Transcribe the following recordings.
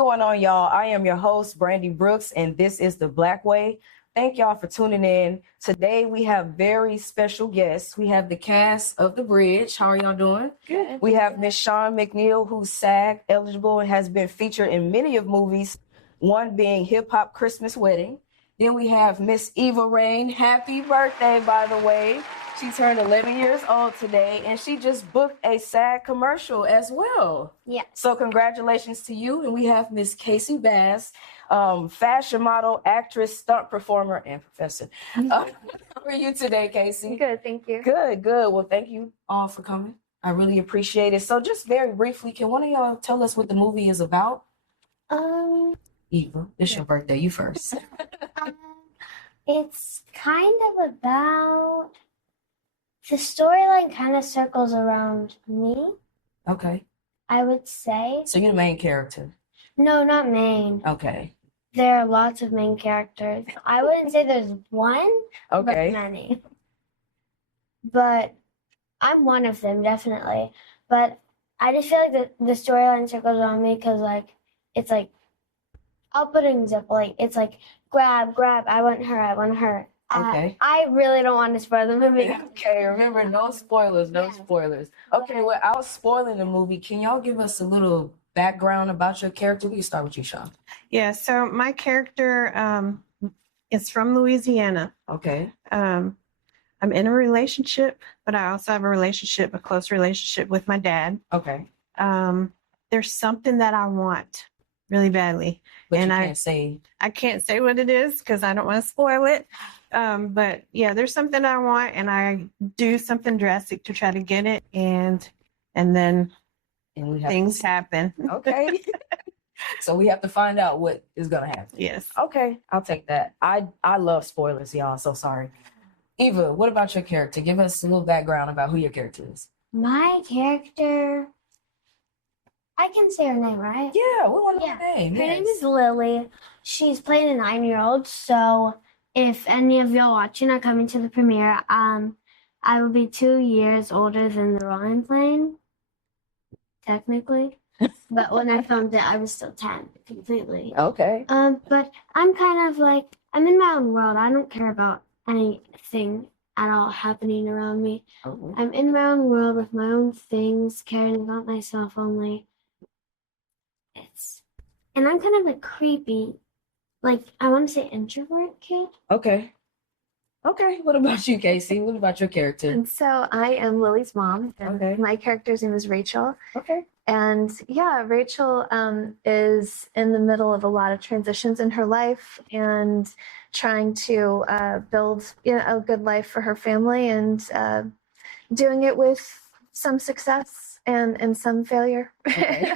going on, y'all? I am your host, Brandy Brooks, and this is The Black Way. Thank y'all for tuning in. Today, we have very special guests. We have the cast of The Bridge. How are y'all doing? Good. We have Miss Shawn McNeil, who's SAG eligible and has been featured in many of movies, one being Hip Hop Christmas Wedding. Then we have Miss Eva Rain. Happy birthday, by the way. She turned 11 years old today, and she just booked a SAG commercial as well. Yeah. So congratulations to you. And we have Miss Kasey Bass, fashion model, actress, stunt performer, and professor. How are you today, Kasey? Good, thank you. Good. Well, thank you all for coming. I really appreciate it. So just very briefly, can one of y'all tell us what the movie is about? Eva, it's your birthday. You first. It's kind of about, the storyline kind of circles around me, Okay. I would say. So you're the main character. No, not main. Okay. There are lots of main characters. I wouldn't say there's one, Okay. but many. But I'm one of them, definitely. But I just feel like the storyline circles around me because, like, it's like, I'll put an example. Like, it's like, grab, I want her. Okay. I really don't want to spoil the movie. Okay, remember, no spoilers, no Yeah. spoilers. Okay, without spoiling the movie, can y'all give us a little background about your character? We can start with you, Shawn. Yeah, so my character is from Louisiana. Okay. I'm in a relationship, but I also have a close relationship with my dad. Okay. There's something that I want really badly. But And you I can't say. I can't say what it is because I don't want to spoil it. But yeah, there's something I want, and I do something drastic to try to get it, and then And we have things happen. Okay. So we have to find out what is going to happen. Yes. Okay, I'll take that. I love spoilers, y'all. So sorry. Eva, what about your character? Give us a little background about who your character is. My character, I can say her name, right? Yeah, we want to know Yeah. her name. Her name yes. is Lily. She's playing a 9-year-old. So if any of y'all watching are coming to the premiere, I will be 2 years older than the role I'm playing, technically. But when I filmed it, I was still 10, completely. Okay. But I'm kind of like, I'm in my own world. I don't care about anything at all happening around me. Okay. I'm in my own world with my own things, caring about myself only. And I'm kind of a creepy, like, I want to say introvert kid. Okay. What about you, Kasey? What about your character? And so I am Lily's mom, and Okay. my character's name is Rachel. Okay. And yeah, Rachel is in the middle of a lot of transitions in her life and trying to build a good life for her family, and doing it with some success and some failure. Okay.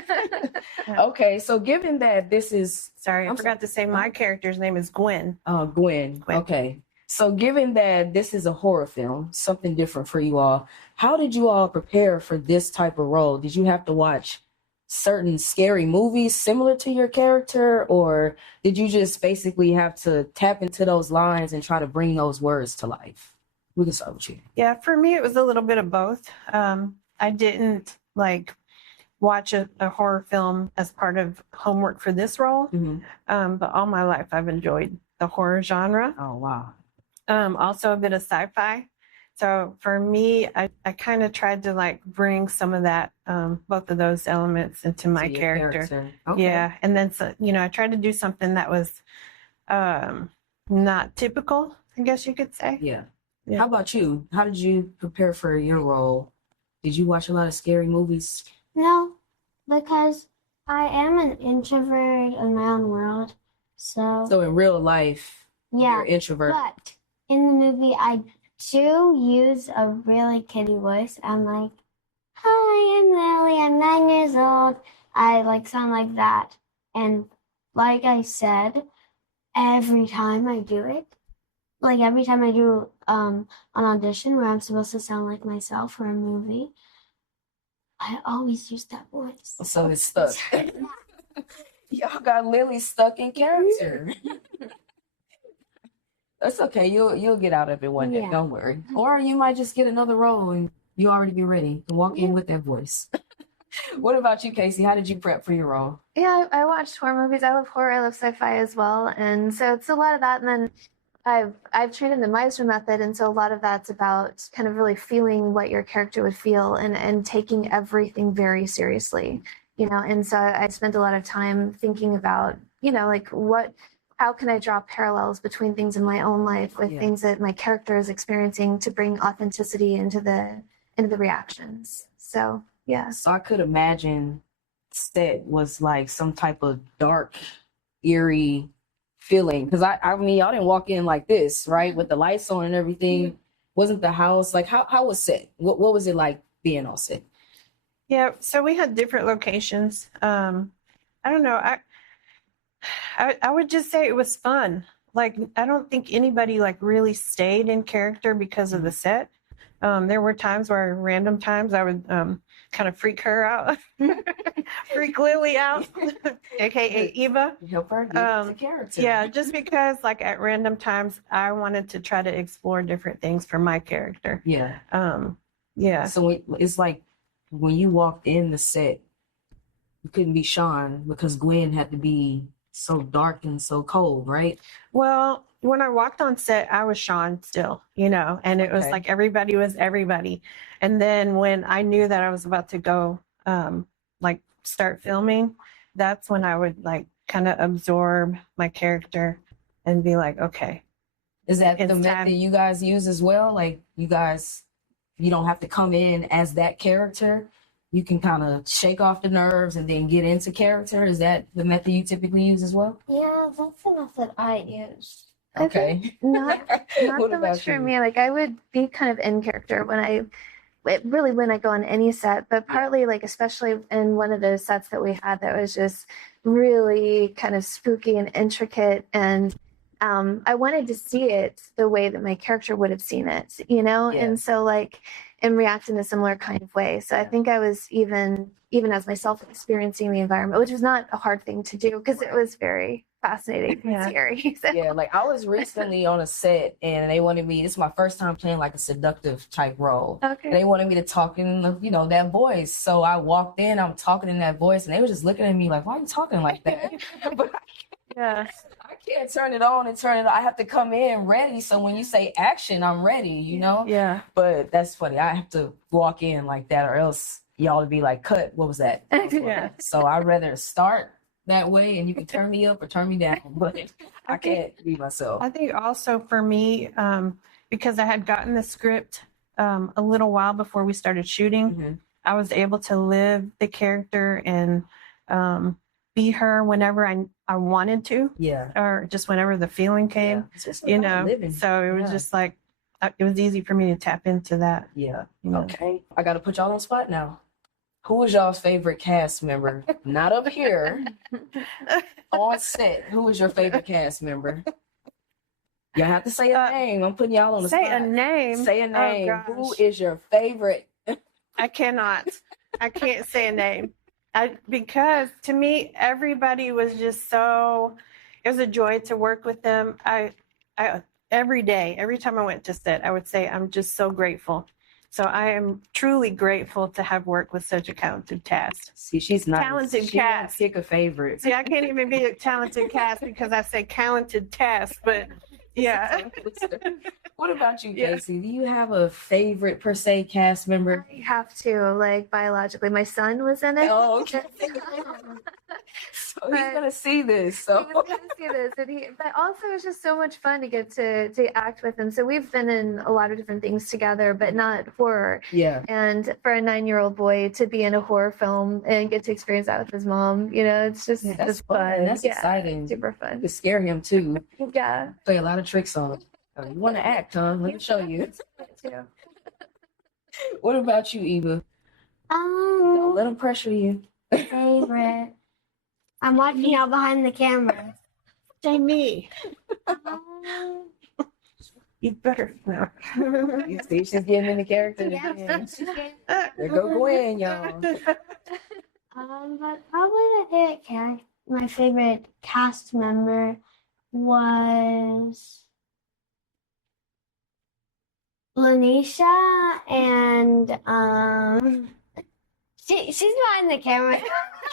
Okay, so given that this is Sorry, I I'm forgot to say my character's name is Gwen. Gwen. Gwen. Okay. So given that this is a horror film, something different for you all, how did you all prepare for this type of role? Did you have to watch certain scary movies similar to your character, or did you just basically have to tap into those lines and try to bring those words to life? We can start with you. Yeah, for me, it was a little bit of both. I didn't watch a horror film as part of homework for this role, but all my life I've enjoyed the horror genre. Oh, wow. Also a bit of sci-fi. So for me, I kind of tried to bring some of that, both of those elements into my your character. Okay. Yeah, and then I tried to do something that was not typical, I guess you could say. Yeah. Yeah. How about you? How did you prepare for your role? Did you watch a lot of scary movies? No, because I am an introvert in my own world. So in real life, yeah, you're an introvert. but in the movie, I do use a really kiddie voice. I'm like, "Hi, I'm Lily. I'm 9 years old." I sound like that, and like I said, every time I do it, every time I do an audition where I'm supposed to sound like myself for a movie, I always use that voice. So it's stuck. Y'all got Lily stuck in character. That's okay. You'll get out of it one day. Yeah. Don't worry. Or you might just get another role and you already be ready to walk in with that voice. What about you, Kasey? How did you prep for your role? Yeah, I watched horror movies. I love horror. I love sci-fi as well, and so it's a lot of that. And then I've trained in the Meisner method, and so a lot of that's about kind of really feeling what your character would feel and taking everything very seriously, you know. And so I spent a lot of time thinking about, you know, like how can I draw parallels between things in my own life with things that my character is experiencing to bring authenticity into the reactions. So yeah. So I could imagine set was like some type of dark, eerie feeling. Because I mean, y'all didn't walk in like this, right? With the lights on and everything. Wasn't the house like how was set? What was it like being on set? Yeah, so we had different locations. I don't know. I would just say it was fun. Like, I don't think anybody like really stayed in character because of the set. There were times where random times I would kind of freak her out, freak Lily out, aka Eva. Help her get into character. Yeah, just because like at random times I wanted to try to explore different things for my character. Yeah. Yeah. So it's like when you walked in the set, you couldn't be Sean because Gwen had to be so dark and so cold, right? Well, when I walked on set, I was Sean still, you know, and it was like everybody was everybody. And then when I knew that I was about to go like start filming, that's when I would like kind of absorb my character and be like, okay. Is that the method you guys use as well? Like you don't have to come in as that character. You can kind of shake off the nerves and then get into character. Is that the method you typically use as well? Yeah, that's the method I use. Okay. Not so much for me. Like I would be kind of in character when I go on any set, but partly like especially in one of those sets that we had that was just really kind of spooky and intricate, and I wanted to see it the way that my character would have seen it, you know. And so like and react in a similar kind of way. So I think I was even as myself experiencing the environment, which was not a hard thing to do because it was very fascinating and scary. So. Yeah, like I was recently on a set and they wanted me, this is my first time playing like a seductive type role. Okay. They wanted me to talk in, you know, that voice. So I walked in, I'm talking in that voice and they were just looking at me like, why are you talking like that? But I can't turn it on and turn it on. I have to come in ready. So when you say action, I'm ready, you know? Yeah. But that's funny. I have to walk in like that or else y'all would be like, cut. What was that? Yeah. So I'd rather start that way and you can turn me up or turn me down, but I can't be myself. I think also for me, because I had gotten the script a little while before we started shooting, I was able to live the character and be her whenever I wanted to. Yeah. Or just whenever the feeling came, you know. So it was just like, it was easy for me to tap into that. Yeah. You know? Okay. I got to put y'all on spot now. Who was y'all's favorite cast member? Not up here. On set. Who was your favorite cast member? Y'all have to say a name. I'm putting y'all on the spot. Say a name. Say a name. Oh, who is your favorite? I cannot. I can't say a name. Because to me, everybody was just so, it was a joy to work with them. I every day, every time I went to set, I would say, I'm just so grateful. So I am truly grateful to have worked with such a talented cast. See, she's not talented cast. Pick a favorite. See, I can't even be a talented cast because I say talented cast, but yeah. What about you, Kasey? Do you have a favorite per se cast member? I have to, like biologically. My son was in it. Oh, okay. So he's gonna see this. So he's gonna see this, but also it's just so much fun to get to act with him. So we've been in a lot of different things together, but not horror. Yeah. And for a 9-year-old boy to be in a horror film and get to experience that with his mom, you know, it's just that's fun. That's exciting. Super fun. To scare him too. Yeah. Play a lot of tricks on him. You want to act, huh? Let me show you. What about you, Eva? Don't let him pressure you. Favorite. I'm watching y'all behind the camera. Say me. You better know. You see, she's getting into character. Yeah. There go Gwen, y'all. But probably my favorite cast member was Lanisha and She's behind the camera. She's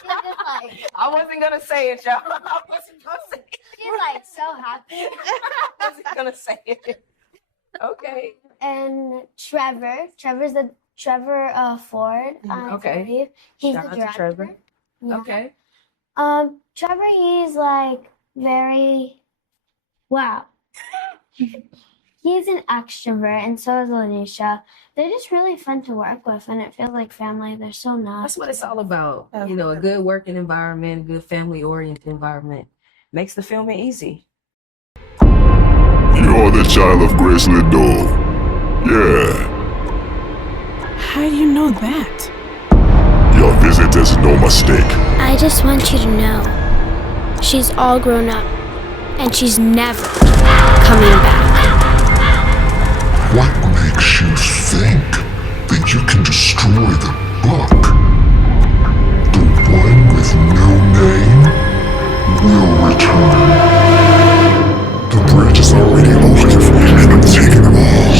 just like, I wasn't gonna say it, y'all. I wasn't gonna say it. she's like so happy. I wasn't gonna say it. Okay. And Trevor's the Trevor Ford. Okay. I believe. He's Shout the out to director. Trevor. Yeah. Okay. Trevor, he's like very wow. He's an extrovert, and so is Lanisha. They're just really fun to work with, and it feels like family. They're so nice. That's what it's all about. Okay. You know, a good working environment, good family-oriented environment makes the filming easy. You're the child of Grace Liddell. Yeah. How do you know that? Your visit is no mistake. I just want you to know she's all grown up and she's never coming back. What makes you think that you can destroy the book? The one with no name will return. The bridge is already alive, and I'm taking them all.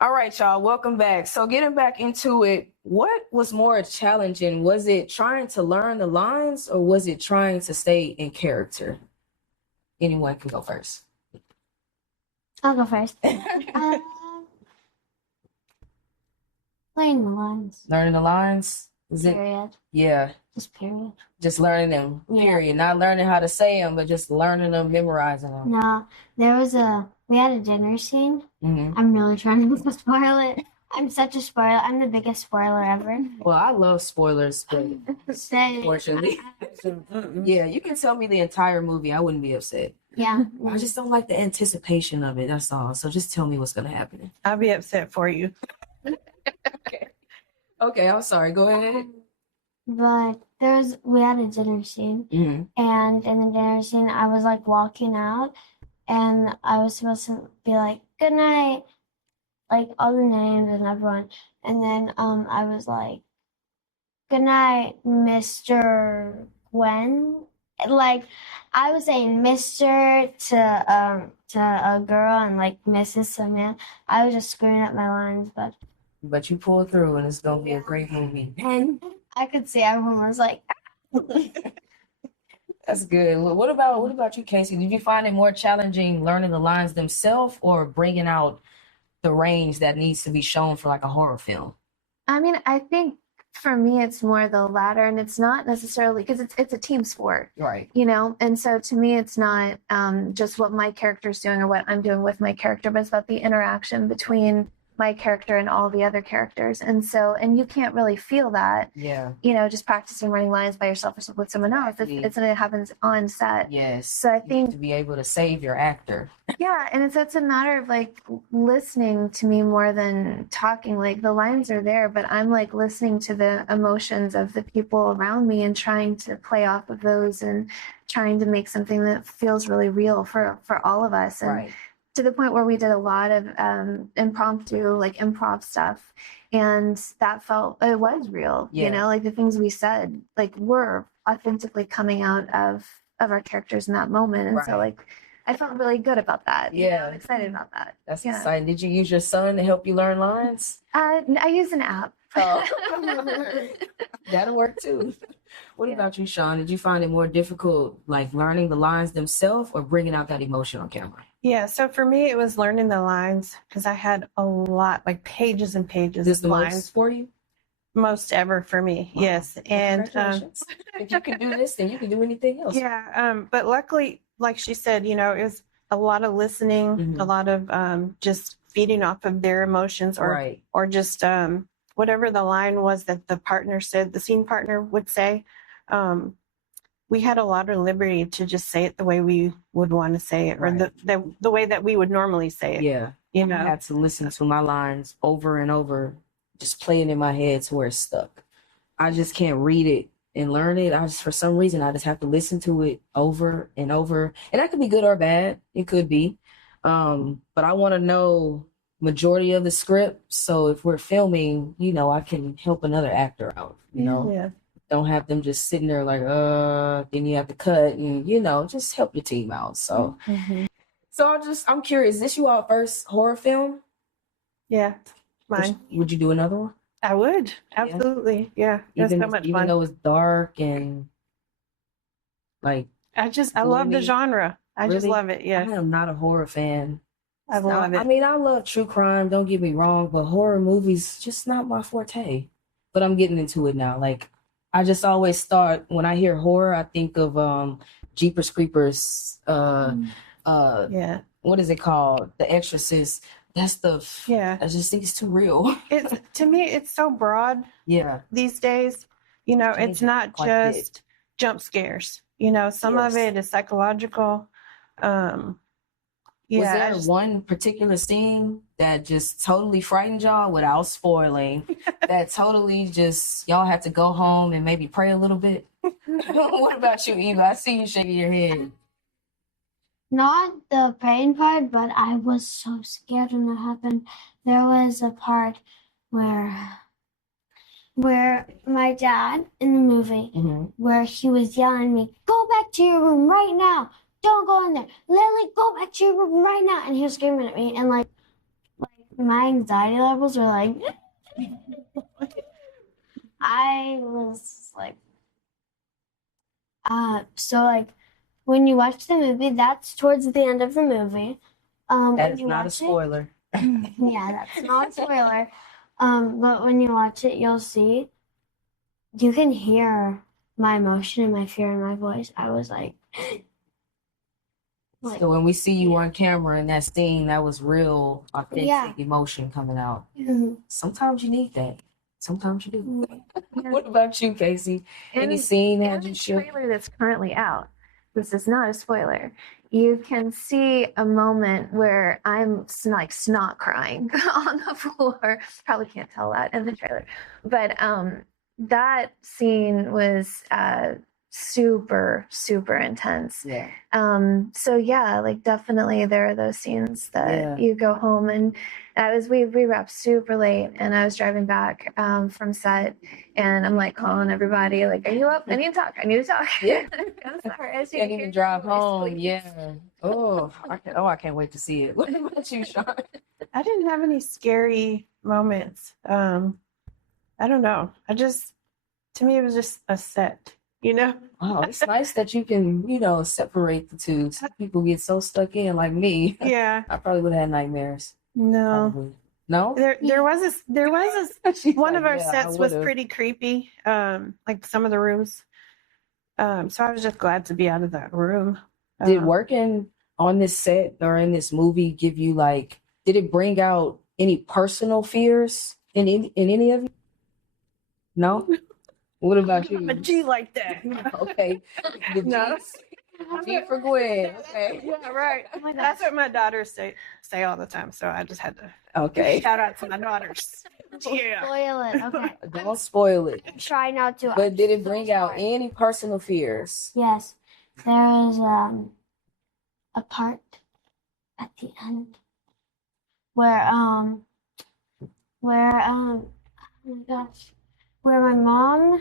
All right, y'all, welcome back. So getting back into it, what was more challenging? Was it trying to learn the lines or was it trying to stay in character? Anyone can go first. I'll go first. Learning the lines. Learning the lines? Is it? Period. Yeah, Just period. just learning them, Yeah. period. Not learning how to say them, but just learning them, memorizing them. No, we had a dinner scene. Mhm. I'm really trying not to spoil it. I'm such a spoiler. I'm the biggest spoiler ever. Well, I love spoilers, but Say- unfortunately, yeah, you can tell me the entire movie. I wouldn't be upset. Yeah. I just don't like the anticipation of it. That's all. So just tell me what's gonna happen. I'll be upset for you. Okay, I'm sorry. Go ahead. But we had a dinner scene, Mhm. and in the dinner scene, I was like walking out, and I was supposed to be like, "Good night," like all the names and everyone, and then I was like, "Good night, Mr. Gwen." Like I was saying Mr. to a girl and like Mrs. to a man. I was just screwing up my lines, But you pulled through, and it's gonna be a great movie. and I could see everyone was like, That's good. What about you, Kasey? Did you find it more challenging learning the lines themselves or bringing out the range that needs to be shown for like a horror film? I mean, I think for me, it's more the latter, and it's not necessarily because it's a team sport, Right. you know? And so to me, it's not just what my character's doing or what I'm doing with my character, but it's about the interaction between my character and all the other characters. And you can't really feel that, just practicing running lines by yourself or with someone else. It's something that happens on set. Yes. So I think to be able to save your actor. Yeah, and it's a matter of like listening to me more than talking. Like the lines are there, but I'm like listening to the emotions of the people around me and trying to play off of those and trying to make something that feels really real for all of us. And to the point where we did a lot of impromptu, like improv stuff, and that it was real. Like the things we said, like were authentically coming out of our characters in that moment. And so like I felt really good about that. Yeah. I'm excited about that. That's exciting. Did you use your son to help you learn lines? I use an app. Oh. That'll work too. What about you, Sean? Did you find it more difficult, like learning the lines themselves or bringing out that emotion on camera? Yeah, so for me, it was learning the lines because I had a lot, like pages and pages This of the lines. Most for you? Most ever for me, Wow. Yes. And if you can do this, then you can do anything else. Yeah, but luckily, like she said, it was a lot of listening, a lot of just feeding off of their emotions, or just whatever the line was that the partner said, the scene partner would say. We had a lot of liberty to just say it the way we would want to say it, or the way that we would normally say it. Yeah, I had to listen to my lines over and over, just playing in my head to where it's stuck. I just can't read it and learn it. For some reason, I just have to listen to it over and over. And that could be good or bad. It could be. But I want to know majority of the script. So if we're filming, I can help another actor out, Yeah. Don't have them just sitting there like, then you have to cut and, just help your team out. So, I'm curious, is this you all first horror film? Yeah, mine. Would you do another one? I would. Absolutely. Yeah. It was so much fun. Even though it's dark and like. I love the genre. I just love it. Yeah. I am not a horror fan. I love it. I mean, I love true crime, don't get me wrong, but horror movies, just not my forte. But I'm getting into it now. Like, I just always thought when I hear horror, I think of Jeepers Creepers. What is it called? The Exorcist. That stuff. Yeah. I just think it's too real. To me, it's so broad. Yeah. These days, it's not just jump scares. Some of it is psychological. Was there one particular scene that just totally frightened y'all without spoiling? That totally just y'all have to go home and maybe pray a little bit? What about you, Eva? I see you shaking your head. Not the praying part, but I was so scared when that happened. There was a part where my dad in the movie, where he was yelling at me, "Go back to your room right now. Don't go in there. Lily, go back to your room right now." And he was screaming at me, and like my anxiety levels were like, I was like, so like when you watch the movie, that's towards the end of the movie. That's not a spoiler. Yeah, that's not a spoiler. But when you watch it, you'll see, you can hear my emotion and my fear in my voice. I was like, so when we see you on camera in that scene, that was real authentic emotion coming out. Sometimes you need that. Sometimes you do. What about you, Kasey? Any scene had you shook? The trailer that's currently out, this is not a spoiler. You can see a moment where I'm like snot crying on the floor. Probably can't tell that in the trailer, but that scene was super, super intense. Yeah. So yeah, like definitely there are those scenes that you go home, and we wrapped super late, and I was driving back from set, and I'm like calling everybody, like, "Are you up? I need to talk. Yeah. I'm sorry. I can't even drive home. Yeah. I can't wait to see it. What about you, Sean? I didn't have any scary moments. I don't know. To me, it was just a set. Oh, it's nice that you can, separate the two. Some people get so stuck in, like me. Yeah. I probably would have had nightmares. No. Probably. No? There was one of our sets was pretty creepy. Like some of the rooms. So I was just glad to be out of that room. Did working on this set or in this movie give you did it bring out any personal fears in any of you? No? What about you? I'm a G like that. Okay. The No. G for Gwen. Okay. Yeah, right. Oh my That's gosh. what my daughters say all the time. So I just had to Okay. shout out to my daughters. Yeah. Spoil it. Okay. Don't spoil it. Try not to. But did it bring out any personal fears? Yes. There is a part at the end where oh my gosh, where my mom,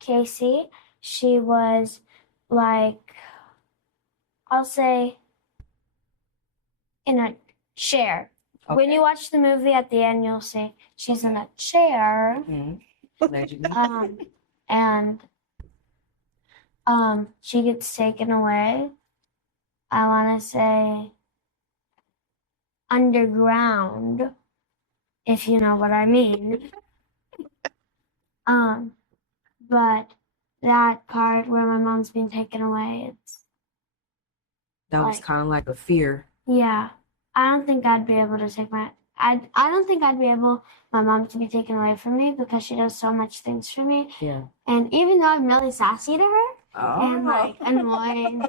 Kasey, she was like, I'll say, in a chair. When Okay. you watch the movie at the end, you'll see she's in a chair. Mhm. And she gets taken away. I want to say underground, if you know what I mean. But that part where my mom's being taken away, That was like- kind of like a fear. yeah. I don't think I'd be able to take I don't think I'd be able my mom to be taken away from me because she does so much things for me. Yeah. And even though I'm really sassy to her and like annoying,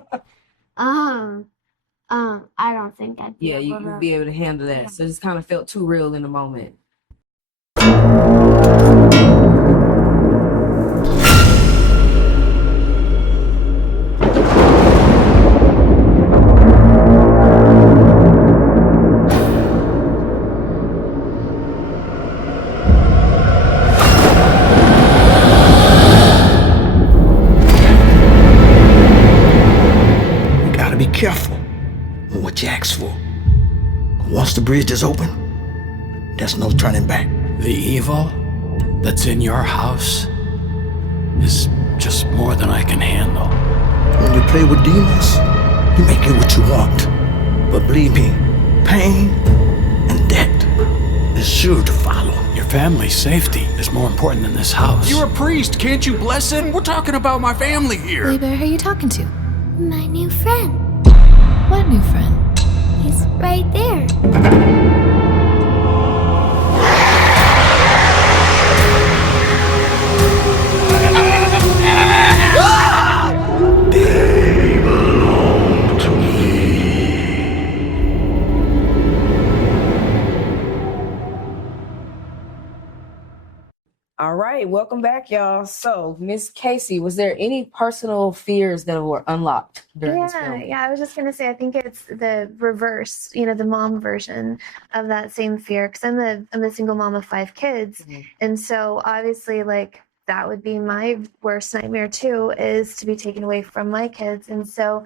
I don't think I'd be Yeah, able to. you'd be able to handle that. Yeah. So it just kind of felt too real in the moment. You gotta be careful with what you ask for. Once the bridge is open, there's no turning back. The evil that's in your house is just more than I can handle. When you play with demons, you may get what you want. But believe me, pain and death is sure to follow. Your family's safety is more important than this house. You're a priest, can't you bless it? We're talking about my family here. Billy Bear, who are you talking to? My new friend. What new friend? He's right there. They belong to me. All right, welcome back, y'all. So, Miss Kasey, was there any personal fears that were unlocked during this film? Yeah, I was just gonna say, I think it's the reverse, the mom version of that same fear. Because I'm the single mom of 5 kids, and so obviously, like, that would be my worst nightmare too, is to be taken away from my kids. And so,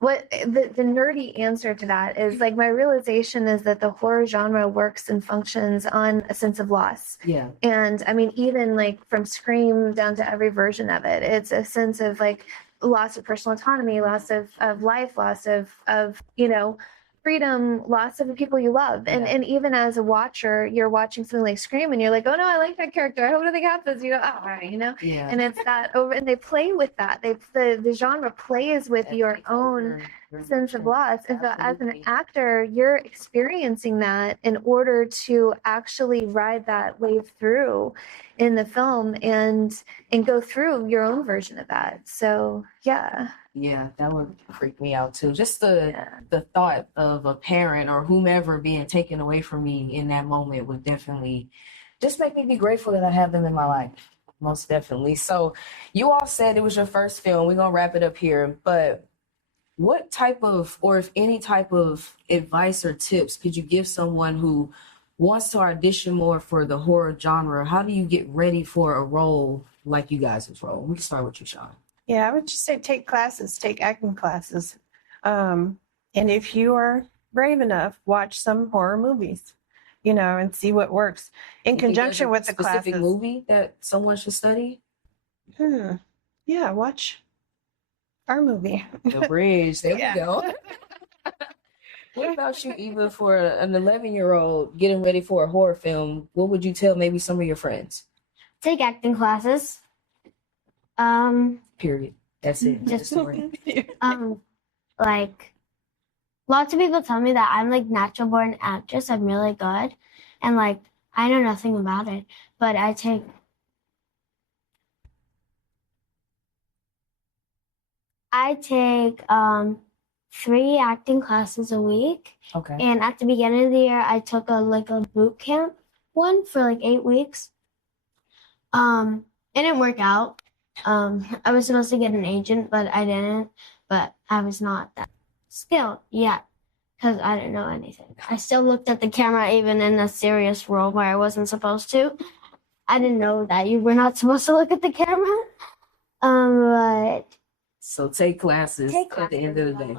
what the nerdy answer to that is, like, my realization is that the horror genre works and functions on a sense of loss. Yeah. And I mean, even like from Scream down to every version of it, it's a sense of like loss of personal autonomy, loss of life, loss of freedom, loss of the people you love. And even as a watcher, you're watching something like Scream and you're like, oh no, I like that character. I hope nothing happens. Yeah. And it's that over, and they play with that. The genre plays with your own sense of loss. And so as an actor, you're experiencing that in order to actually ride that wave through in the film and go through your own version of that. So yeah. Yeah, that would freak me out too. Just the thought of a parent or whomever being taken away from me in that moment would definitely just make me be grateful that I have them in my life. Most definitely. So you all said it was your first film. We're gonna wrap it up here, but what type of, or if any type of advice or tips could you give someone who wants to audition more for the horror genre? How do you get ready for a role like you guys' role? We can start with you, Sean. Yeah, I would just say take classes, take acting classes. And if you are brave enough, watch some horror movies, and see what works in conjunction with the classes. Specific movie that someone should study? Yeah, watch our movie. The Bridge. There Yeah. we go. What about you, Eva, for an 11-year-old getting ready for a horror film? What would you tell maybe some of your friends? Take acting classes. Period. That's it. Just- Story. Like lots of people tell me that I'm like natural born actress. I'm really good. And like, I know nothing about it, but I take 3 acting classes a week. Okay. And at the beginning of the year, I took a boot camp one for like 8 weeks. It didn't work out. I was supposed to get an agent, but I didn't. But I was not that skilled yet because I didn't know anything. I still looked at the camera even in a serious role where I wasn't supposed to. I didn't know that you were not supposed to look at the camera. But So take classes at the end of the day.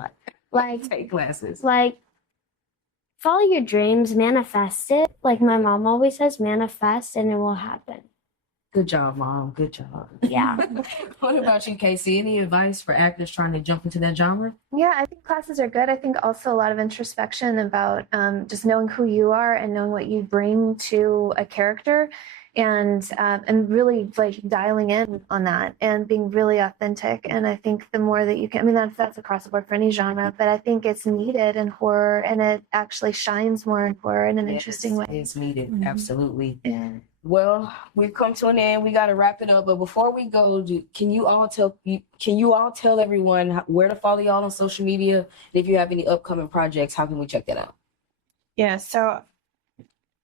Like Take classes. like follow your dreams, manifest it. Like my mom always says, manifest and it will happen. Good job, Mom. Good job. Yeah. What about you, Kasey? Any advice for actors trying to jump into that genre? Yeah, I think classes are good. I think also a lot of introspection about just knowing who you are and knowing what you bring to a character, and really like dialing in on that and being really authentic. And I think the more that you can, I mean, that's across the board for any genre, but I think it's needed in horror, and it actually shines more in horror in an interesting way. It's needed. Absolutely. Yeah. Well, we've come to an end. We got to wrap it up. But before we go, can you all tell everyone where to follow y'all on social media? And if you have any upcoming projects, how can we check that out? Yeah, so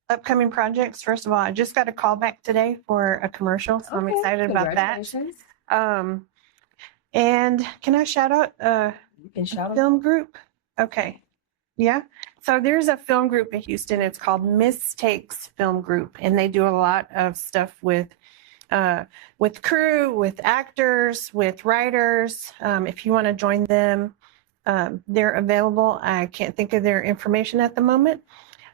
upcoming projects, first of all, I just got a call back today for a commercial, so I'm excited about that. And can I shout out You can shout film group? Okay. Yeah. So there's a film group in Houston. It's called Miss.Takes Film Group, and they do a lot of stuff with crew, with actors, with writers. If you want to join them, they're available. I can't think of their information at the moment.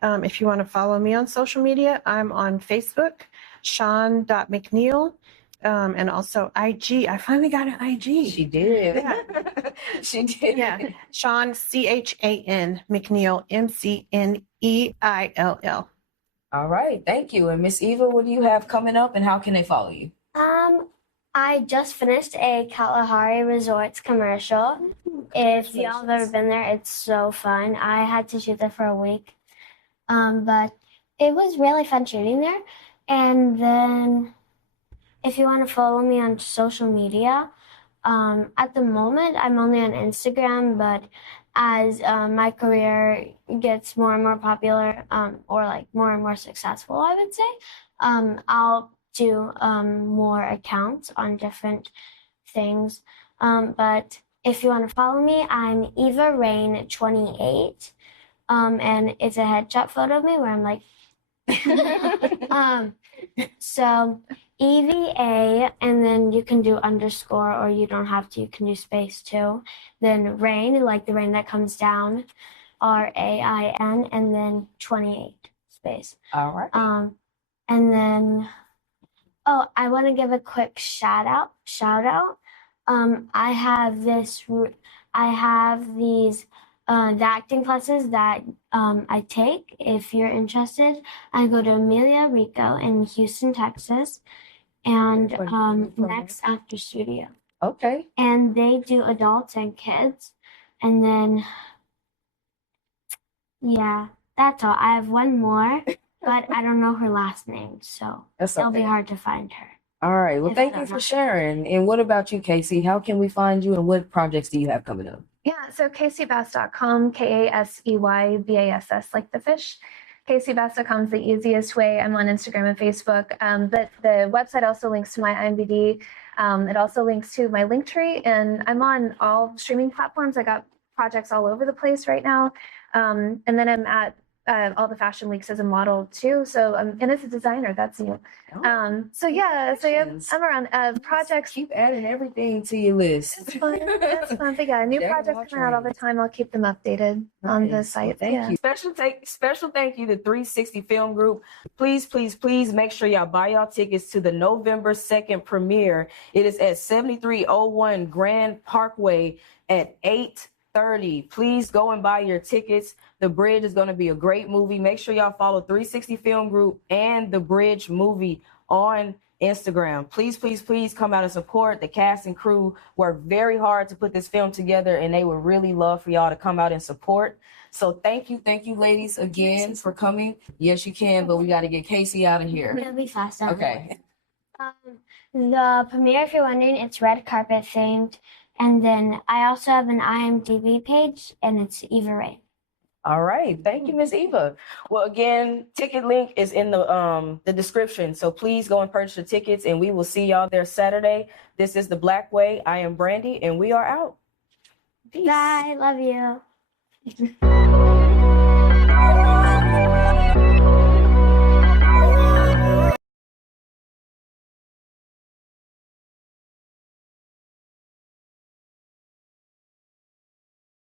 If you want to follow me on social media, I'm on Facebook, Sean.McNeil. And also IG. I finally got an IG. She did. Yeah. She did. Yeah. Sean, CHAN, McNeil, McNeill. All right. Thank you. And Miss Eva, what do you have coming up and how can they follow you? I just finished a Kalahari Resorts commercial. If y'all have ever been there, it's so fun. I had to shoot there for a week. But it was really fun shooting there. And then if you want to follow me on social media, at the moment, I'm only on Instagram, but as my career gets more and more popular, or like more and more successful, I would say, I'll do more accounts on different things. But if you want to follow me, I'm Eva Rain 28. And it's a headshot photo of me where I'm like, so EVA, and then you can do underscore, or you don't have to, you can do space too. Then rain, like the rain that comes down, RAIN, and then 28 space. All right. And then, I want to give a quick shout out. I have these the acting classes that I take. If you're interested, I go to Amelia Rico in Houston, Texas, and Next Actor Studio. Okay. And they do adults and kids. And then, yeah, that's all. I have one more, but I don't know her last name, so it'll be hard to find her. All right. Well, thank you for sharing. And what about you, Kasey? How can we find you and what projects do you have coming up? Yeah, so KaseyBass.com, KaseyBass, like the fish. KaseyBass.com is the easiest way. I'm on Instagram and Facebook. But the website also links to my IMDb. It also links to my Linktree, and I'm on all streaming platforms. I got projects all over the place right now. And then I'm at all the fashion weeks as a model too. So and as a designer, that's new. I'm around projects. Keep adding everything to your list. It's fun. It's fun. But yeah, new projects coming out all the time. I'll keep them updated on the site. Thank you. Special thank you to 360 Film Group. Please make sure y'all buy y'all tickets to the November 2nd premiere. It is at 7301 Grand Parkway at 8:30. Please go and buy your tickets. The Bridge is going to be a great movie. Make sure y'all follow 360 Film Group and The Bridge movie on Instagram. Please, please, please come out and support. The cast and crew worked very hard to put this film together, and they would really love for y'all to come out and support. So thank you, ladies, again for coming. Yes, you can, but we got to get Kasey out of here. It'll be fast. Okay. The premiere, if you're wondering, it's red carpet themed. And then I also have an IMDb page, and it's Eva Rain. All right. Thank you, Miss Eva. Well, again, ticket link is in the description. So please go and purchase the tickets, and we will see y'all there Saturday. This is The Black Way. I am Brandy, and we are out. Peace. Bye. Love you.